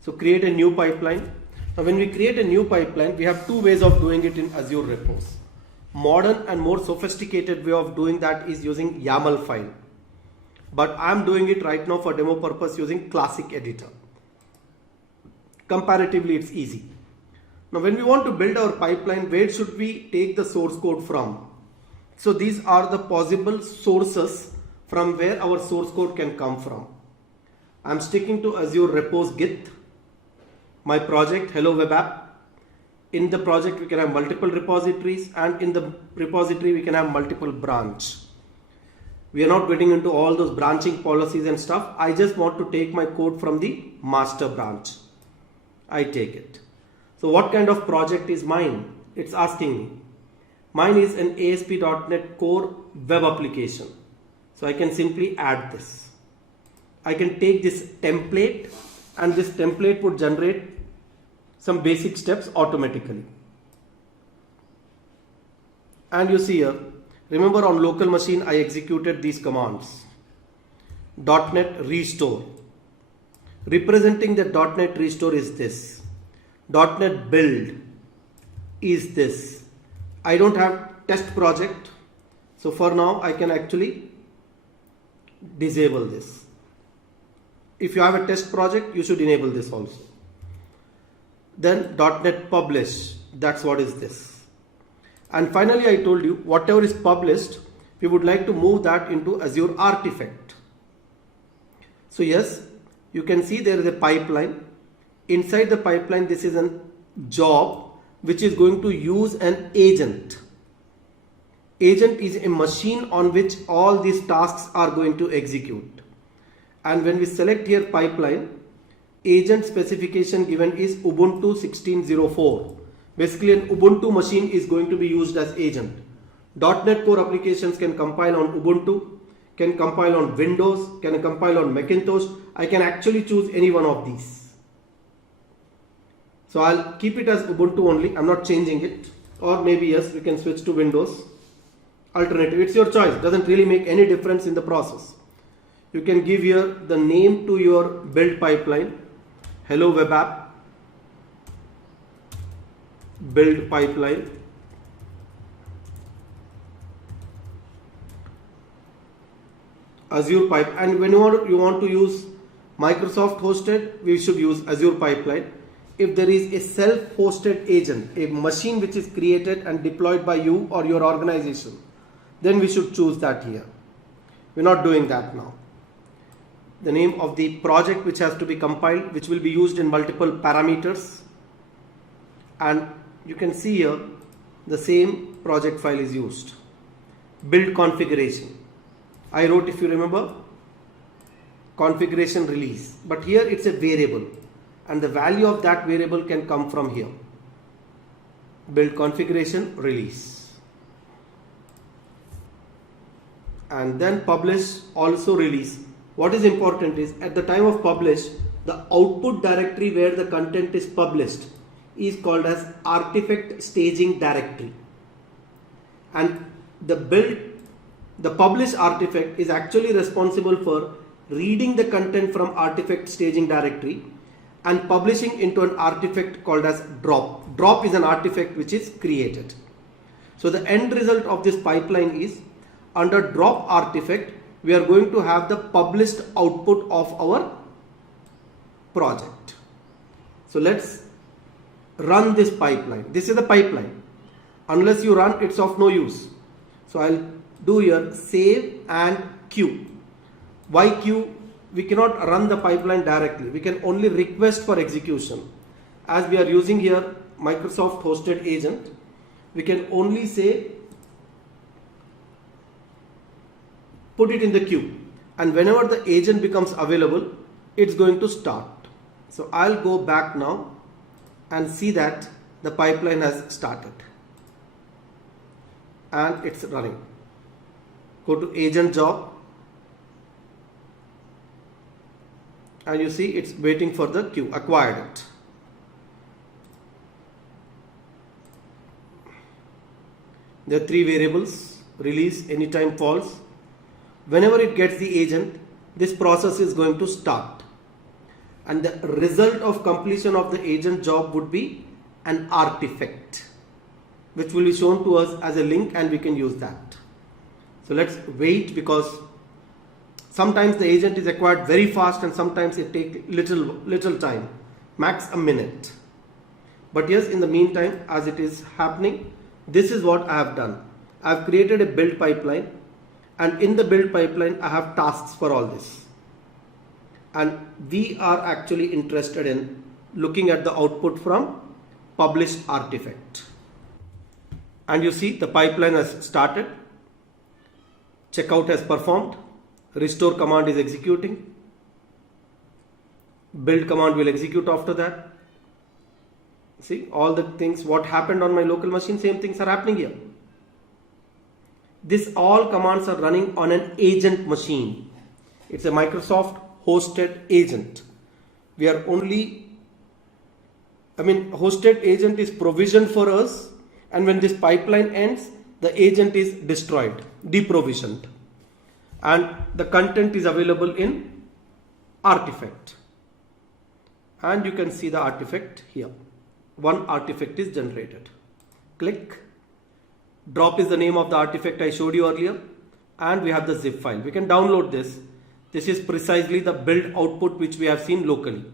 So create a new pipeline. Now when we create a new pipeline, we have two ways of doing it in Azure repos. Modern and more sophisticated way of doing that is using YAML file. But I'm doing it right now for demo purpose using Classic Editor. Comparatively, it's easy. Now when we want to build our pipeline, where should we take the source code from? So these are the possible sources from where our source code can come from. I'm sticking to Azure repos Git, my project Hello Web App. In the project we can have multiple repositories, and in the repository we can have multiple branch. We are not getting into all those branching policies and stuff. I just want to take my code from the master branch. I take it. So what kind of project is mine? It's asking me. Mine is an ASP.NET Core web application. So I can simply add this. I can take this template, and this template would generate some basic steps automatically. And you see here, remember on local machine I executed these commands. .NET restore. Representing the .NET restore is this. .NET build is this. I don't have test project, so for now I can actually disable this. If you have a test project, you should enable this also. Then .NET publish, that's what is this. And finally I told you whatever is published, we would like to move that into Azure Artifact. So yes, you can see there is a pipeline. Inside the pipeline, this is a job which is going to use an agent. Agent is a machine on which all these tasks are going to execute. And when we select here pipeline, agent specification given is Ubuntu 16.04. Basically an Ubuntu machine is going to be used as agent. .NET Core applications can compile on Ubuntu, can compile on Windows, can compile on Macintosh. I can actually choose any one of these. So I'll keep it as Ubuntu only. I'm not changing it. Or maybe yes, we can switch to Windows. Alternative, it's your choice. Doesn't really make any difference in the process. You can give here the name to your build pipeline. Hello Web App. Build pipeline. Azure Pipe. And whenever you want to use Microsoft hosted, we should use Azure Pipeline. If there is a self-hosted agent, a machine which is created and deployed by you or your organization, then we should choose that here. We're not doing that now. The name of the project which has to be compiled, which will be used in multiple parameters. And you can see here the same project file is used. Build configuration. I wrote, if you remember, configuration release. But here it's a variable. And the value of that variable can come from here. Build configuration release. And then publish, also release. What is important is at the time of publish, the output directory where the content is published is called as artifact staging directory. And the publish artifact is actually responsible for reading the content from artifact staging directory and publishing into an artifact called as drop. Drop is an artifact which is created. So the end result of this pipeline is under drop artifact, we are going to have the published output of our project. So let's run this pipeline. This is the pipeline. Unless you run, it's of no use. So I'll do here save and queue. Why queue? We cannot run the pipeline directly. We can only request for execution. As we are using here Microsoft hosted agent, we can only say put it in the queue, and whenever the agent becomes available, it's going to start. So I'll go back now and see that the pipeline has started and it's running. Go to agent job and you see it's waiting for the queue. Acquired it. There are three variables: release, anytime, false. Whenever it gets the agent, this process is going to start. and the result of completion of the agent job would be an artifact, which will be shown to us as a link, and we can use that. So let's wait, because sometimes the agent is acquired very fast and sometimes it takes little time, max a minute. But yes, in the meantime, as it is happening, this is what I have done. I have created a build pipeline, and in the build pipeline I have tasks for all this, and we are actually interested in looking at the output from published artifact. And you see the pipeline has started, checkout has performed, restore command is executing, build command will execute after that. See all the things what happened on my local machine, same things are happening here. This all commands are running on an agent machine. It's a Microsoft hosted agent. We are only, hosted agent is provisioned for us, and when this pipeline ends, the agent is destroyed, deprovisioned, and the content is available in artifact. And you can see the artifact here. One artifact is generated. Click. Drop is the name of the artifact I showed you earlier, and we have the zip file. We can download this. This is precisely the build output which we have seen locally.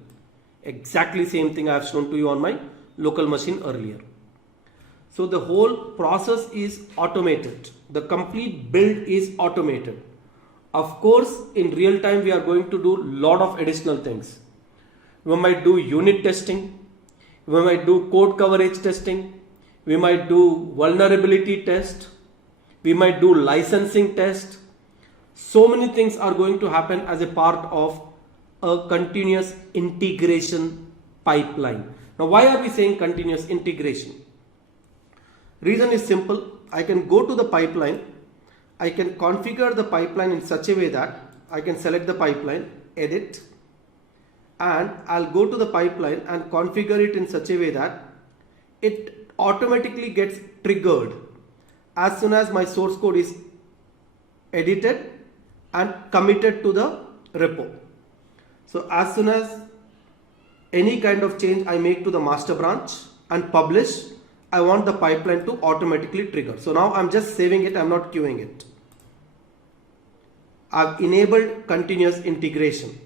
Exactly same thing I have shown to you on my local machine earlier. So the whole process is automated. The complete build is automated. Of course, in real time we are going to do lot of additional things. We might do unit testing. We might do code coverage testing. We might do vulnerability test. We might do licensing test. So many things are going to happen as a part of a continuous integration pipeline. Now, why are we saying continuous integration? Reason is simple. I can go to the pipeline. I can configure the pipeline in such a way that I can select the pipeline, edit, and I'll go to the pipeline and configure it in such a way that it automatically gets triggered as soon as my source code is edited and committed to the repo. So as soon as any kind of change I make to the master branch and publish, I want the pipeline to automatically trigger. So now I'm just saving it, I'm not queuing it. I've enabled continuous integration.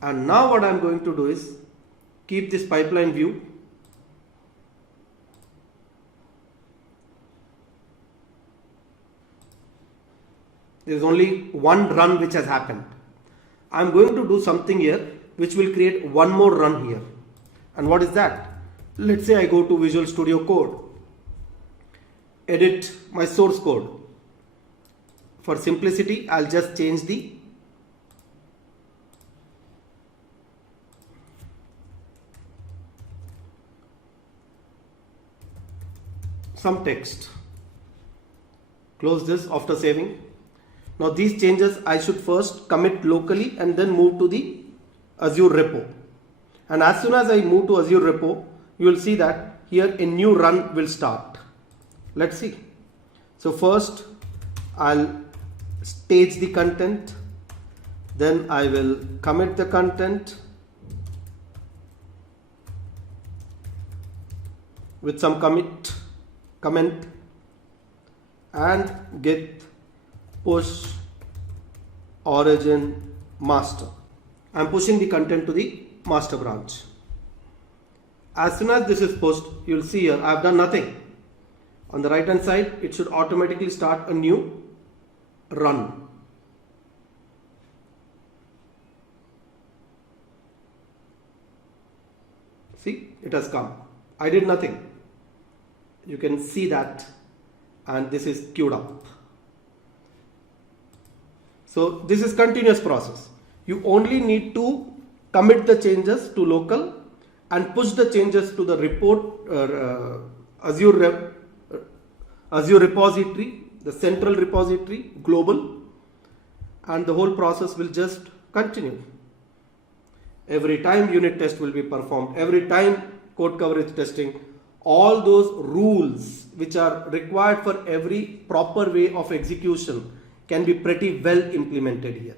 And now what I'm going to do is keep this pipeline view. There is only one run which has happened. I'm going to do something here which will create one more run here. And what is that? Let's say I go to Visual Studio Code, edit my source code. For simplicity, I'll just change some text. Close this after saving. Now these changes I should first commit locally and then move to the Azure repo. And as soon as I move to Azure repo, you will see that here a new run will start. Let's see. So first I'll stage the content, then I will commit the content with some comment and git push origin master. I am pushing the content to the master branch. As soon as this is pushed, you will see here I have done nothing. On the right hand side, it should automatically start a new run. See, it has come. I did nothing. You can see that, and this is queued up. So this is continuous process. You only need to commit the changes to local and push the changes to the Azure repository, the central repository, global, and the whole process will just continue. Every time unit test will be performed, every time code coverage testing, all those rules which are required for every proper way of execution can be pretty well implemented here.